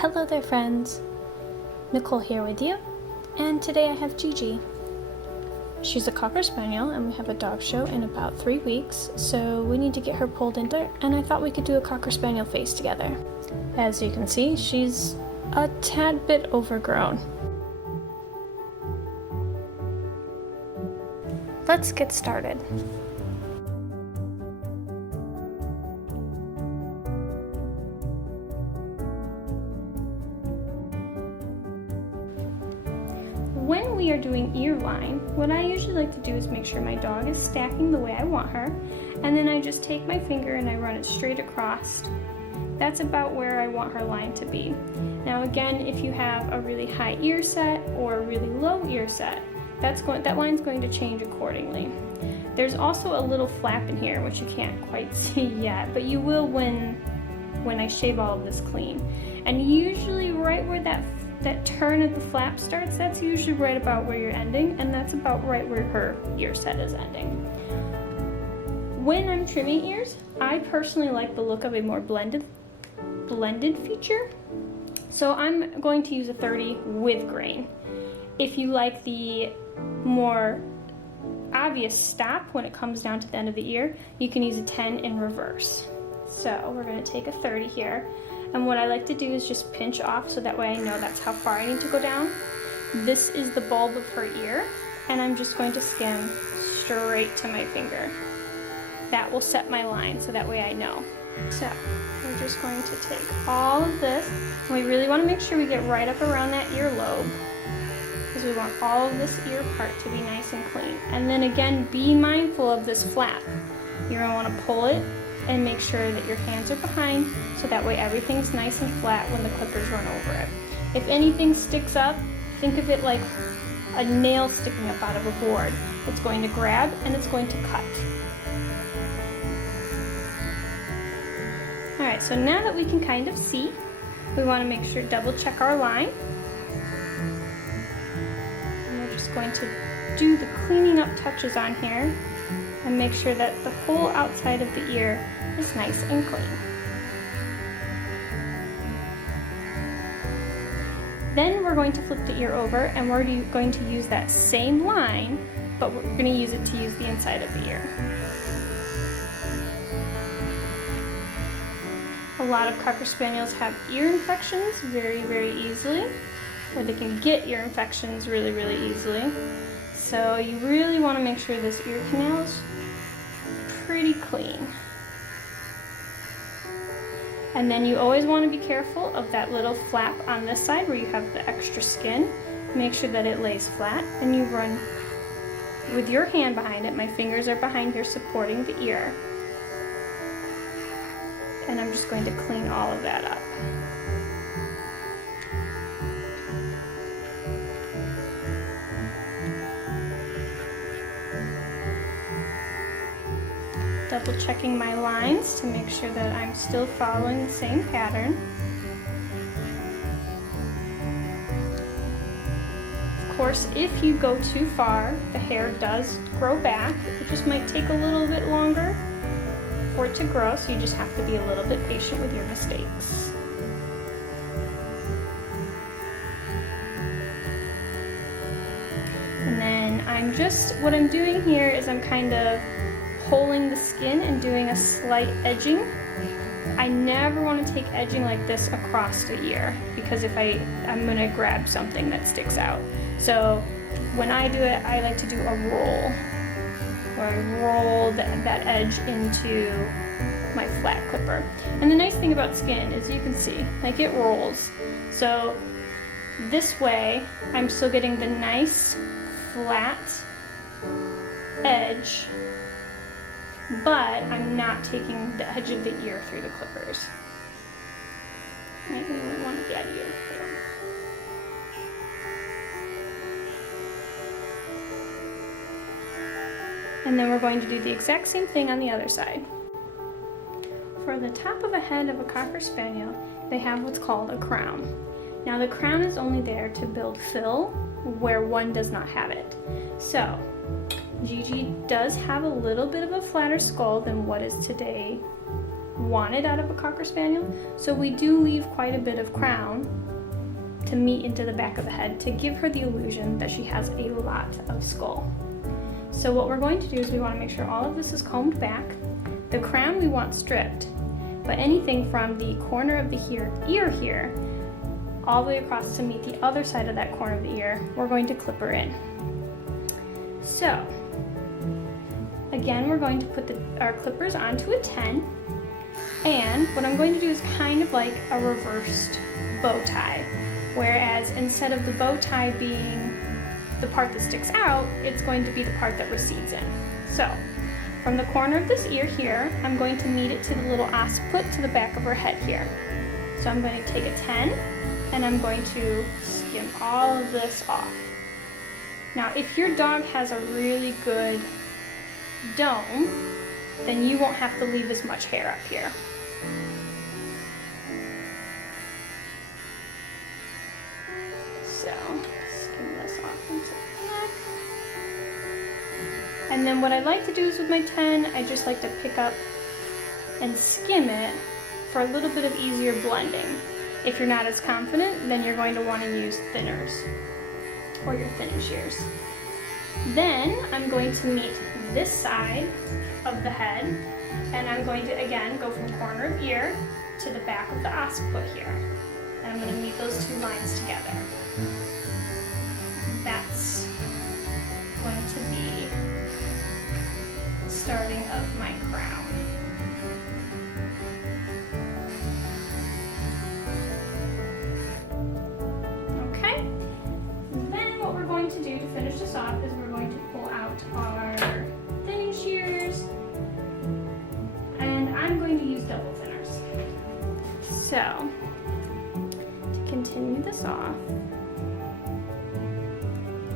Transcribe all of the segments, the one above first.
Hello there friends, Nicole here with you, and today I have Jiji. She's a Cocker Spaniel and we have a dog show in about 3 weeks, so we need to get her pulled in there, and I thought we could do a Cocker Spaniel face together. As you can see, she's a tad bit overgrown. Let's get started. When we are doing ear line, what I usually like to do is make sure my dog is stacking the way I want her, and then I just take my finger and I run it straight across. That's about where I want her line to be. Now again, if you have a really high ear set or a really low ear set, that line's going to change accordingly. There's also a little flap in here, which you can't quite see yet, but you will when I shave all of this clean. And usually right where that turn of the flap starts, that's usually right about where you're ending, and that's about right where her ear set is ending. When I'm trimming ears, I personally like the look of a more blended feature, so I'm going to use a 30 with grain. If you like the more obvious stop when it comes down to the end of the ear, you can use a 10 in reverse. So we're going to take a 30 here. And what I like to do is just pinch off so that way I know that's how far I need to go down. This is the bulb of her ear, and I'm just going to skim straight to my finger. That will set my line so that way I know. So we're just going to take all of this, and we really want to make sure we get right up around that earlobe, because we want all of this ear part to be nice and clean. And then again, be mindful of this flap. You're going to want to pull it and make sure that your hands are behind, so that way everything's nice and flat when the clippers run over it. If anything sticks up, think of it like a nail sticking up out of a board. It's going to grab and it's going to cut. Alright, so now that we can kind of see, we want to make sure double check our line. And we're just going to do the cleaning up touches on here and make sure that the whole outside of the ear is nice and clean. Then we're going to flip the ear over, and we're going to use that same line, but we're going to use it to use the inside of the ear. A lot of Cocker Spaniels have ear infections very, very easily, or they can get ear infections really, really easily. So you really want to make sure this ear canal is pretty clean. And then you always want to be careful of that little flap on this side where you have the extra skin. Make sure that it lays flat, and you run with your hand behind it. My fingers are behind here supporting the ear. And I'm just going to clean all of that up. Double checking my lines to make sure that I'm still following the same pattern. Of course, if you go too far, the hair does grow back. It just might take a little bit longer for it to grow, so you just have to be a little bit patient with your mistakes. And then what I'm doing here is I'm kind of pulling the skin and doing a slight edging. I never want to take edging like this across the ear, because if I'm going to grab something that sticks out. So when I do it, I like to do a roll, where I roll that edge into my flat clipper. And the nice thing about skin is you can see, like, it rolls. So this way, I'm still getting the nice flat edge, but I'm not taking the edge of the ear through the clippers. Maybe we want to get you here. And then we're going to do the exact same thing on the other side. For the top of a head of a Cocker Spaniel, they have what's called a crown. Now the crown is only there to build fill where one does not have it. So Jiji does have a little bit of a flatter skull than what is today wanted out of a Cocker Spaniel. So we do leave quite a bit of crown to meet into the back of the head to give her the illusion that she has a lot of skull. So what we're going to do is we want to make sure all of this is combed back. The crown we want stripped, but anything from the corner of the ear here all the way across to meet the other side of that corner of the ear, we're going to clip her in. So again, we're going to put our clippers onto a 10, and what I'm going to do is kind of like a reversed bow tie, whereas instead of the bow tie being the part that sticks out, it's going to be the part that recedes in. So from the corner of this ear here, I'm going to meet it to the little occiput to the back of her head here. So I'm going to take a 10 and I'm going to skim all of this off. Now, if your dog has a really good dome, then you won't have to leave as much hair up here. So, skim this off into the back. And then what I like to do is with my 10, I just like to pick up and skim it for a little bit of easier blending. If you're not as confident, then you're going to want to use thinners or your thinning shears. Then I'm going to meet this side of the head, and I'm going to again go from corner of ear to the back of the occiput here. And I'm going to meet those two lines together. That's going to be the starting of my crown. To finish this off is we're going to pull out our thinning shears, and I'm going to use double thinners. So to continue this off,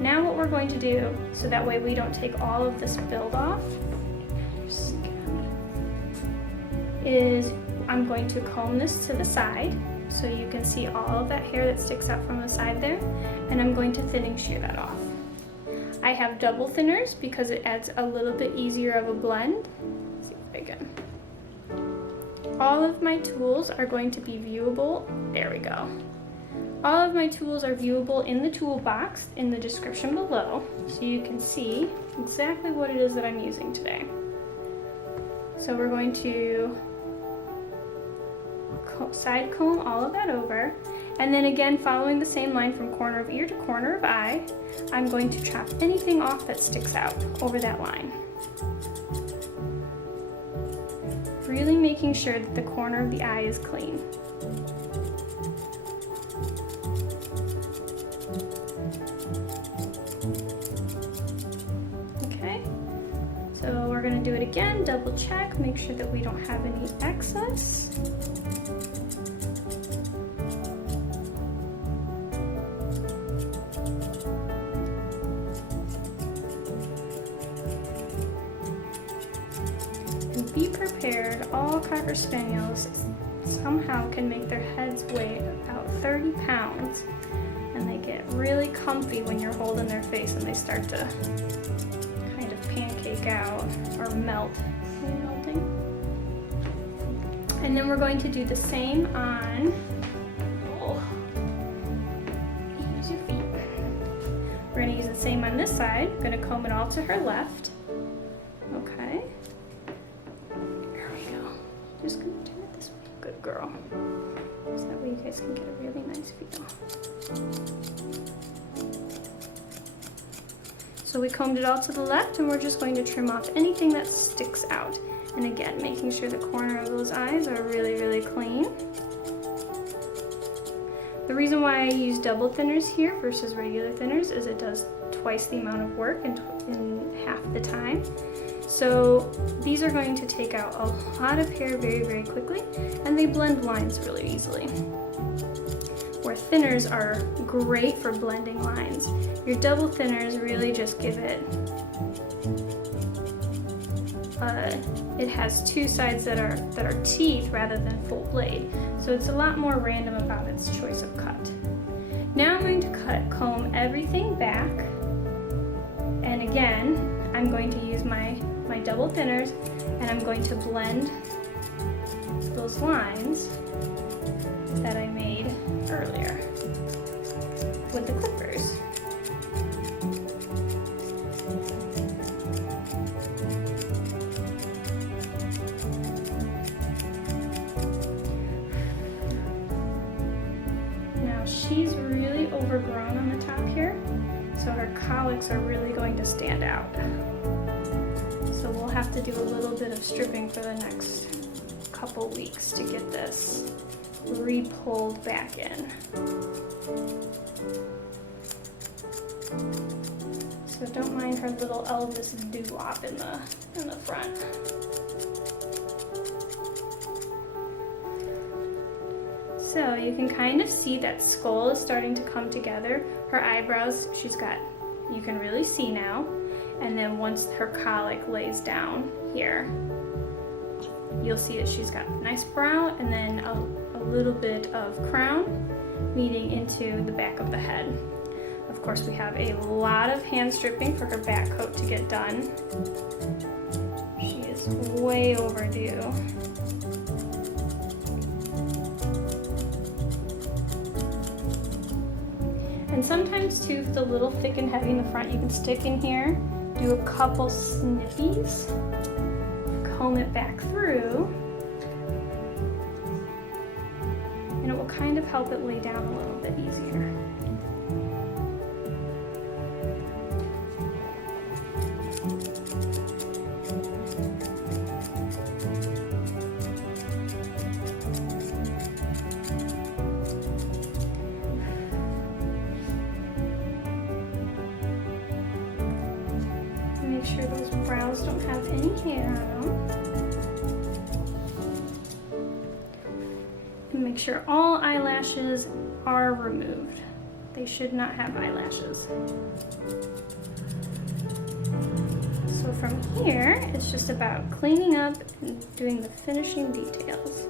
now what we're going to do, so that way we don't take all of this build off, is I'm going to comb this to the side so you can see all of that hair that sticks out from the side there, and I'm going to thinning shear that off. I have double thinners because it adds a little bit easier of a blend. Let's see if I can. All of my tools are going to be viewable. There we go. All of my tools are viewable in the toolbox in the description below, so you can see exactly what it is that I'm using today. So we're going to side comb all of that over, and then again following the same line from corner of ear to corner of eye, I'm going to chop anything off that sticks out over that line. Really making sure that the corner of the eye is clean. Okay, so we're going to do it again, double check, make sure that we don't have any excess. Be prepared, all Cocker Spaniels somehow can make their heads weigh about 30 pounds, and they get really comfy when you're holding their face and they start to kind of pancake out or melt. See melting? And then we're going to do the same on, use your feet. We're going to use the same on this side. I'm going to comb it all to her left. Okay. Just gonna turn it this way. Good girl. So that way you guys can get a really nice feel. So we combed it all to the left, and we're just going to trim off anything that sticks out. And again, making sure the corner of those eyes are really, really clean. The reason why I use double thinners here versus regular thinners is it does twice the amount of work in half the time. So these are going to take out a lot of hair very, very quickly, and they blend lines really easily. Where thinners are great for blending lines, your double thinners really just give it, it has two sides that are teeth rather than full blade, so it's a lot more random about its choice of cut. Now I'm going to comb everything back, and again, I'm going to use my double thinners, and I'm going to blend those lines that I made earlier with the clippers. Now she's really overgrown on the top here, so her colics are really going to stand out. So we'll have to do a little bit of stripping for the next couple weeks to get this re-pulled back in. So don't mind her little Elvis doo-wop in the front. So you can kind of see that skull is starting to come together. Her eyebrows, you can really see now. And then once her colic lays down here, you'll see that she's got a nice brow and then a little bit of crown meeting into the back of the head. Of course, we have a lot of hand stripping for her back coat to get done. She is way overdue. And sometimes too, if the little thick and heavy in the front, you can stick in here, do a couple snippies, comb it back through, and it will kind of help it lay down a little bit easier. Make sure those brows don't have any hair on them. And make sure all eyelashes are removed. They should not have eyelashes. So from here, it's just about cleaning up and doing the finishing details.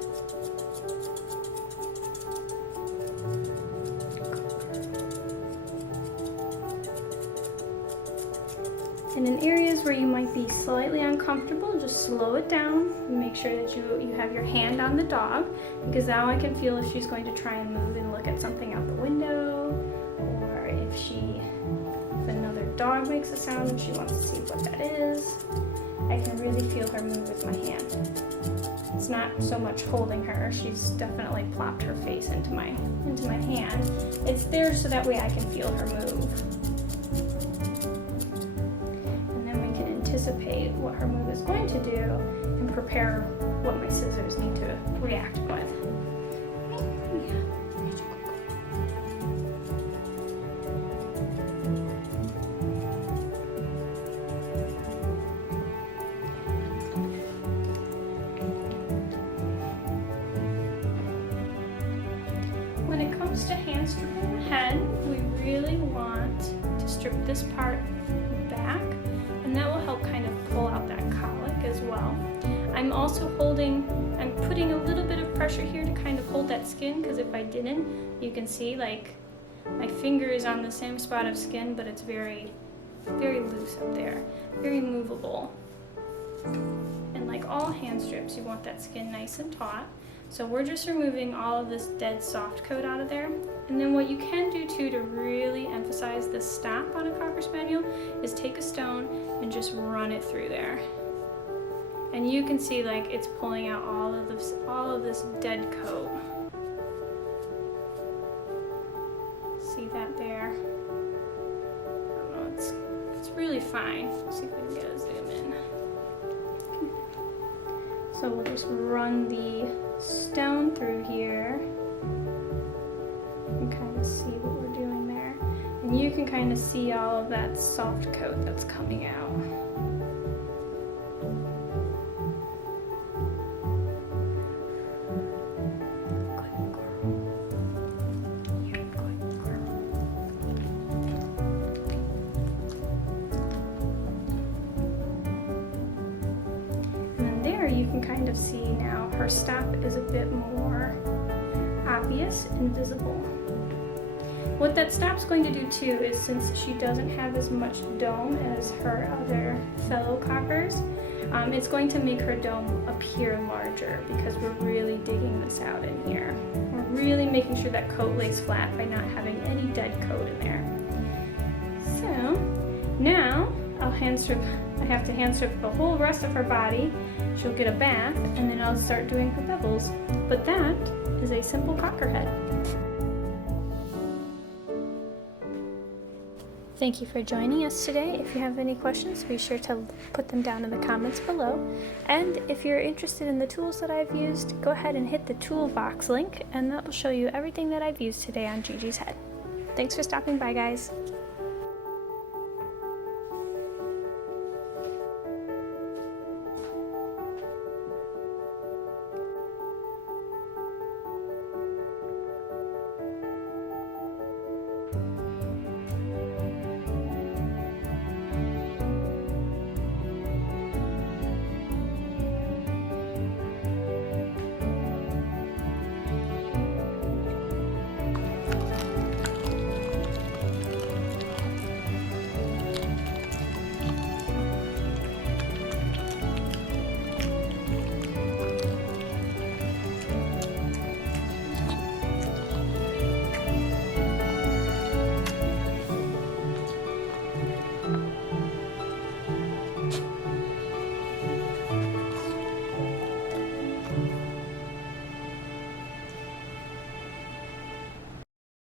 And in areas where you might be slightly uncomfortable, just slow it down. Make sure that you have your hand on the dog, because now I can feel if she's going to try and move and look at something out the window, or if another dog makes a sound and she wants to see what that is. I can really feel her move with my hand. It's not so much holding her. She's definitely plopped her face into my hand. It's there so that way I can feel her move. Anticipate what her move is going to do and prepare what my scissors need to react with. When it comes to hand stripping the head, we really want to strip this part back, and that will help kind of pull out that colic as well. I'm putting a little bit of pressure here to kind of hold that skin, because if I didn't, you can see like my finger is on the same spot of skin, but it's very, very loose up there, very movable. And like all hand strips, you want that skin nice and taut. So we're just removing all of this dead soft coat out of there. And then what you can do too to really emphasize the stop on a Cocker Spaniel is take a stone and just run it through there. And you can see like it's pulling out all of this dead coat. See that there? I don't know, it's really fine. Let's see if we can get a zoom in. So we'll just run the stone through here and kind of see what we're doing there. And you can kind of see all of that soft coat that's coming out. You can kind of see now her stop is a bit more obvious and visible. What that stop's going to do too is, since she doesn't have as much dome as her other fellow cockers, It's going to make her dome appear larger because we're really digging this out in here. We're really making sure that coat lays flat by not having any dead coat in there. So now I have to hand strip the whole rest of her body. She'll get a bath, and then I'll start doing her bevels. But that is a simple cocker head. Thank you for joining us today. If you have any questions, be sure to put them down in the comments below. And if you're interested in the tools that I've used, go ahead and hit the toolbox link, and that will show you everything that I've used today on Jiji's head. Thanks for stopping by, guys.